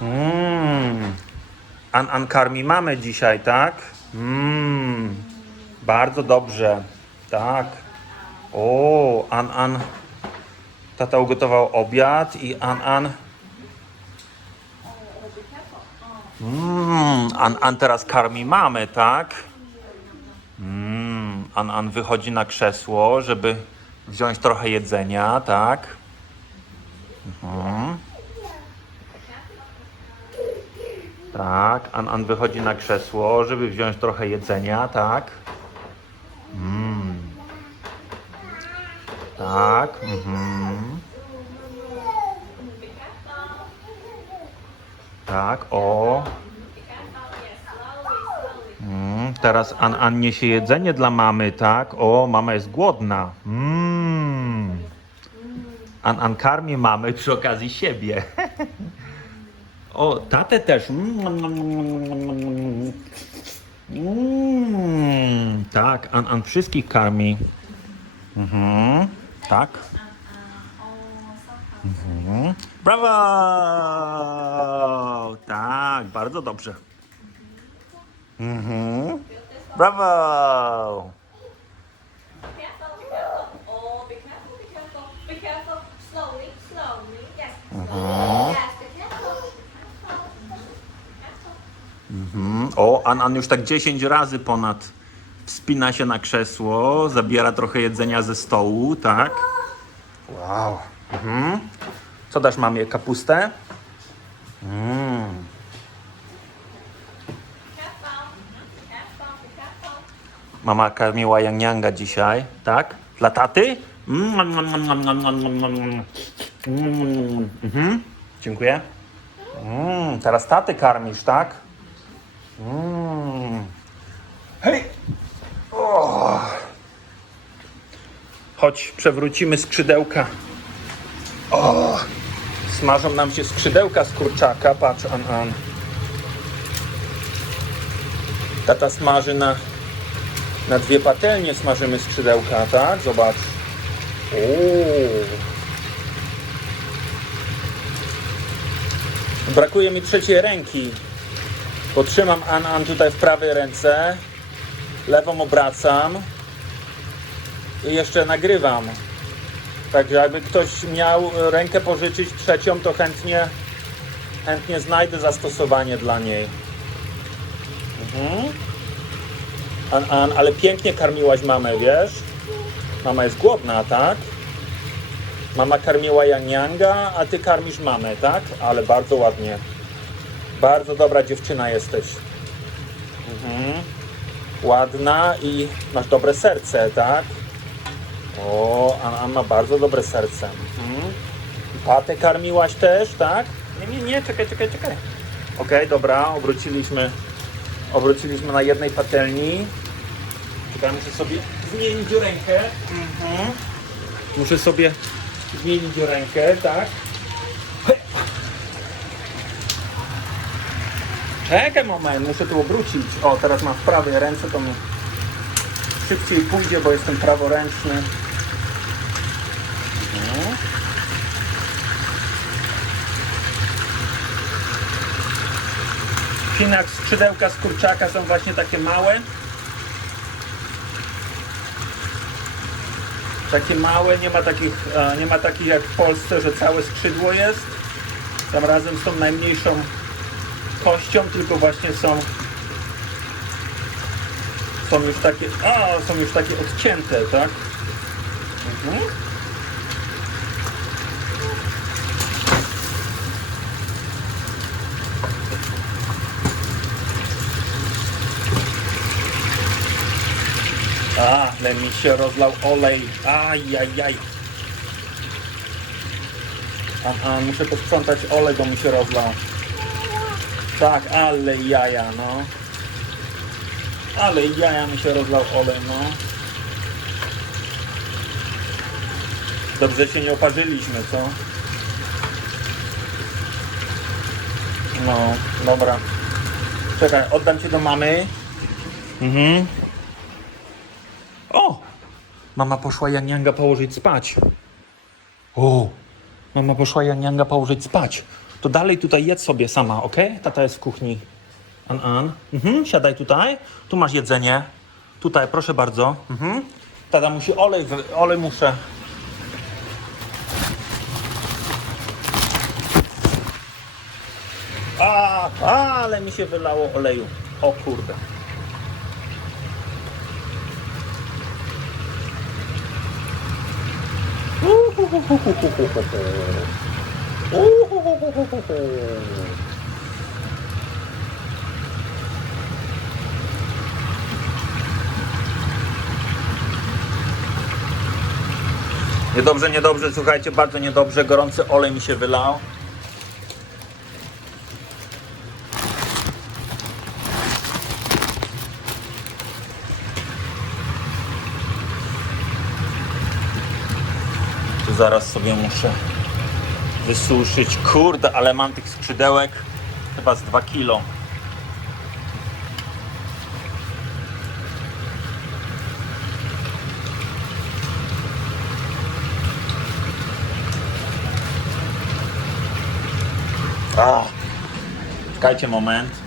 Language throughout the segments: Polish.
Mmm. An An karmi mamy dzisiaj, tak? Mmm. Bardzo dobrze. Tak. O, An An. Tata ugotował obiad i An An. Mmm. An An teraz karmi mamy, tak? Mmm. An An wychodzi na krzesło, żeby wziąć trochę jedzenia, tak? Mhm. Tak, An An wychodzi na krzesło, żeby wziąć trochę jedzenia, tak? Mm. Tak, mhm. Tak, o. Mm, teraz An An niesie jedzenie dla mamy, tak? O, mama jest głodna. Mm. An An karmi mamy przy okazji siebie. O, tatę też. Mm, Mm, tak, An, An wszystkich karmi. Mhm, tak. Mhm. Brawo! Tak, bardzo dobrze. Mhm. Brawo! Careful, Mhm. O, Anan już tak 10 razy ponad wspina się na krzesło, zabiera trochę jedzenia ze stołu, tak? Wow. Mhm. Co dasz mamie? Kapustę? Mhm. Mama karmiła Yangyanga dzisiaj, tak? Dla taty? Mhm. Dziękuję. Mm, teraz taty karmisz, tak? Mm. Hej! O. Chodź, przewrócimy skrzydełka. O. Smażą nam się skrzydełka z kurczaka. Patrz, An, An. Tata smaży na na dwie patelnie smażymy skrzydełka, tak? Zobacz. Uuu. Brakuje mi trzeciej ręki. Bo trzymam An An tutaj w prawej ręce. Lewą obracam. I jeszcze nagrywam. Także jakby ktoś miał rękę pożyczyć trzecią, to chętnie, chętnie znajdę zastosowanie dla niej. Mhm. An, An, ale pięknie karmiłaś mamę, wiesz? Mama jest głodna, tak? Mama karmiła Yanga, a ty karmisz mamę, tak? Ale bardzo ładnie. Bardzo dobra dziewczyna jesteś. Mhm. Ładna i masz dobre serce, tak? O, An, An ma bardzo dobre serce. Mhm. Patę karmiłaś też, tak? Nie, nie, nie, czekaj, czekaj, czekaj. Okej, dobra, obróciliśmy obróciliśmy na jednej patelni. Czekaj, muszę sobie zmienić rękę. Mhm. Muszę sobie zmienić rękę, tak. Czekaj moment, muszę tu obrócić. O, teraz mam w prawej ręce, to mi szybciej pójdzie, bo jestem praworęczny. Mhm. Finak skrzydełka z kurczaka są właśnie takie małe. Takie małe, nie ma takich, nie ma takich jak w Polsce, że całe skrzydło jest. Tam razem z tą najmniejszą kością, tylko właśnie są są już takie, a, są już takie odcięte, tak? Mhm. A, ale mi się rozlał olej. Ajajaj. A, a, muszę posprzątać olej, bo mi się rozlał. Tak, ale jaja, no. Ale jaja mi się rozlał olej, no. Dobrze się nie oparzyliśmy, co? No, dobra. Czekaj, oddam cię do mamy. Mhm. O! Mama poszła Janianga położyć spać. O! Mama poszła Janianga położyć spać. To dalej tutaj jedz sobie sama, ok? Tata jest w kuchni. An, an. Mhm, siadaj tutaj. Tu masz jedzenie. Tutaj, proszę bardzo. Mhm. Tata musi olej, olej muszę. A, ale mi się wylało oleju. O kurde. Niedobrze, niedobrze, słuchajcie, bardzo niedobrze. Gorący olej mi się wylał. Tu zaraz sobie muszę wysuszyć. Kurde, ale mam tych skrzydełek chyba z 2 kilo. A, czekajcie moment.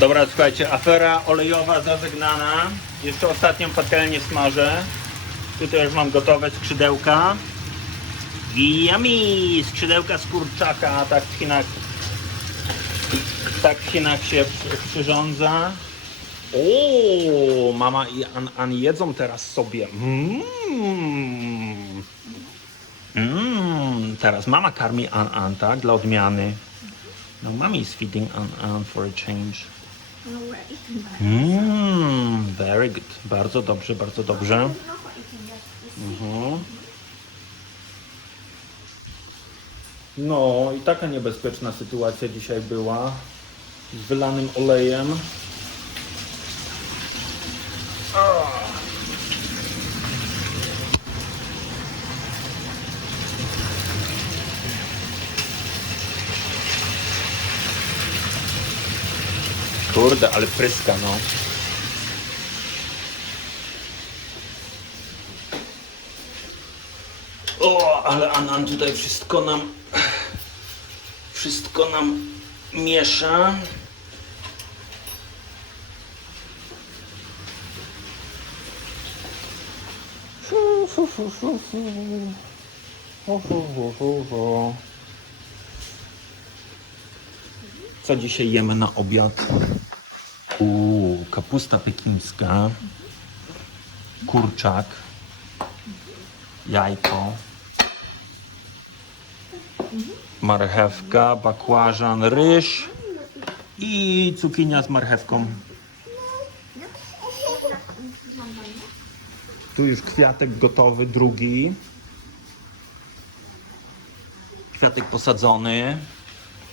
Dobra, słuchajcie, afera olejowa zażegnana. Jeszcze ostatnią patelnię smażę. Tutaj już mam gotowe skrzydełka. Yummy! Skrzydełka z kurczaka, tak w Chinach, tak w Chinach się przy- przyrządza. O, mama i An, An jedzą teraz sobie. Mm. Mm, teraz mama karmi An An, tak? Dla odmiany. No, mommy is feeding An An for a change. Mmm, very good. Bardzo dobrze, bardzo dobrze. Mhm. No i taka niebezpieczna sytuacja dzisiaj była z wylanym olejem. Kurde, ale pryska, no. O, ale Anan tutaj wszystko nam wszystko nam miesza. Fu, fu, fu, fu, fu. Fu, fu, fu, fu, fu. Co dzisiaj jemy na obiad? Uuu, kapusta pekińska, kurczak, jajko, marchewka, bakłażan, ryż i cukinia z marchewką. Tu już kwiatek gotowy, drugi. Kwiatek posadzony.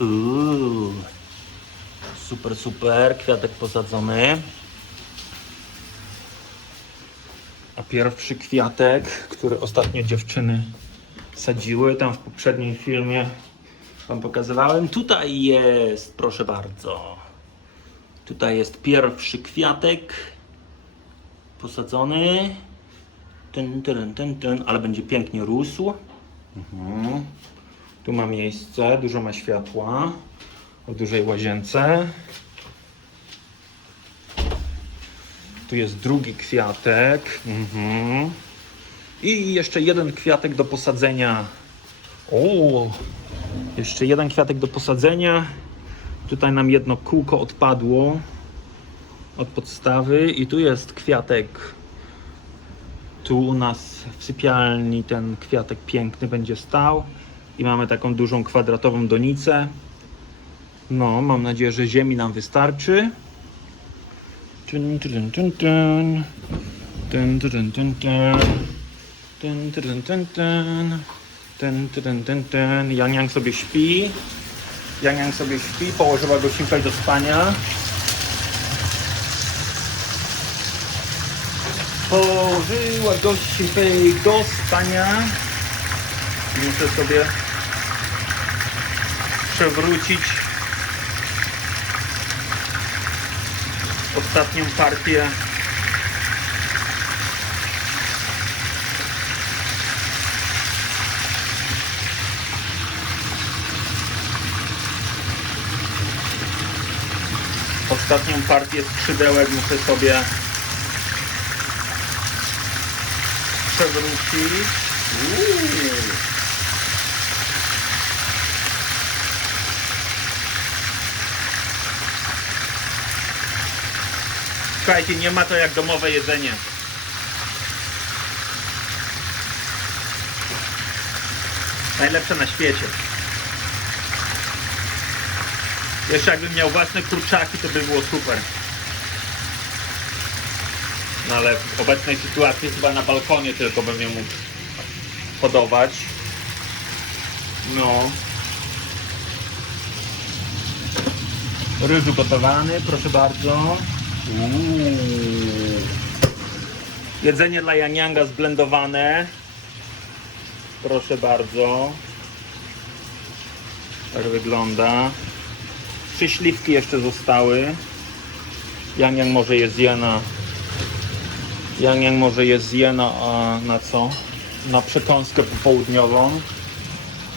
Uuu. Super, super. Kwiatek posadzony. A pierwszy kwiatek, który ostatnio dziewczyny sadziły, tam w poprzednim filmie Wam pokazywałem. Tutaj jest, proszę bardzo. Tutaj jest pierwszy kwiatek posadzony. Ten, ten, ten, ten, ale będzie pięknie rósł. Mhm. Tu ma miejsce, dużo ma światła w dużej łazience. Tu jest drugi kwiatek. Mhm. I jeszcze jeden kwiatek do posadzenia. O, jeszcze jeden kwiatek do posadzenia. Tutaj nam jedno kółko odpadło od podstawy i tu jest kwiatek. Tu u nas w sypialni ten kwiatek piękny będzie stał i mamy taką dużą kwadratową donicę. No, mam nadzieję, że ziemi nam wystarczy. Tun, tun. Yang Yang sobie śpi. Yang Yang sobie śpi, położyła go Simpel do spania. Położyła go Simpel do spania. Muszę sobie przewrócić ostatnią partię ostatnią partię skrzydełek muszę sobie przewrócić Uuu. Słuchajcie, nie ma to jak domowe jedzenie. Najlepsze na świecie. Jeszcze jakbym miał własne kurczaki, to by było super. No ale w obecnej sytuacji chyba na balkonie tylko bym je mógł hodować. No. Ryż gotowany, proszę bardzo. Jedzenie dla Janianga zblendowane. Proszę bardzo. Tak wygląda. Trzy śliwki jeszcze zostały. Yang może je zje na... Yang może je zje na, a na co? Na przekąskę popołudniową.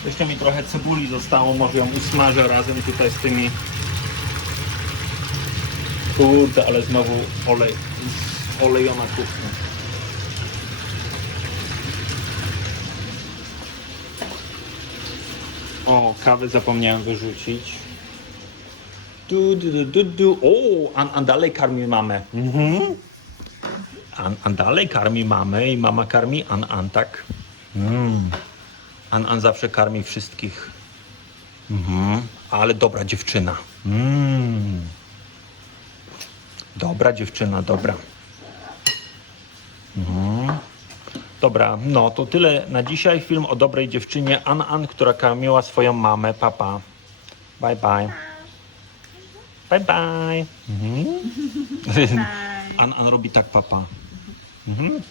Jeszcze mi trochę cebuli zostało, może ją usmażę razem tutaj z tymi Kurde, ale znowu olej, olejona kuchnia. O, kawę zapomniałem wyrzucić. Du, du, du, du. O, An, An dalej karmi mamę. Mhm. An, An dalej karmi mamę i mama karmi An, An, tak? Mm. An, An zawsze karmi wszystkich. Mhm. Ale dobra dziewczyna. Mm. Dobra dziewczyna, dobra. Mhm. Dobra, no to tyle na dzisiaj. Film o dobrej dziewczynie An An, która karmiła swoją mamę. Papa. Bye bye. Bye bye. Mhm. An An robi tak papa. Mhm.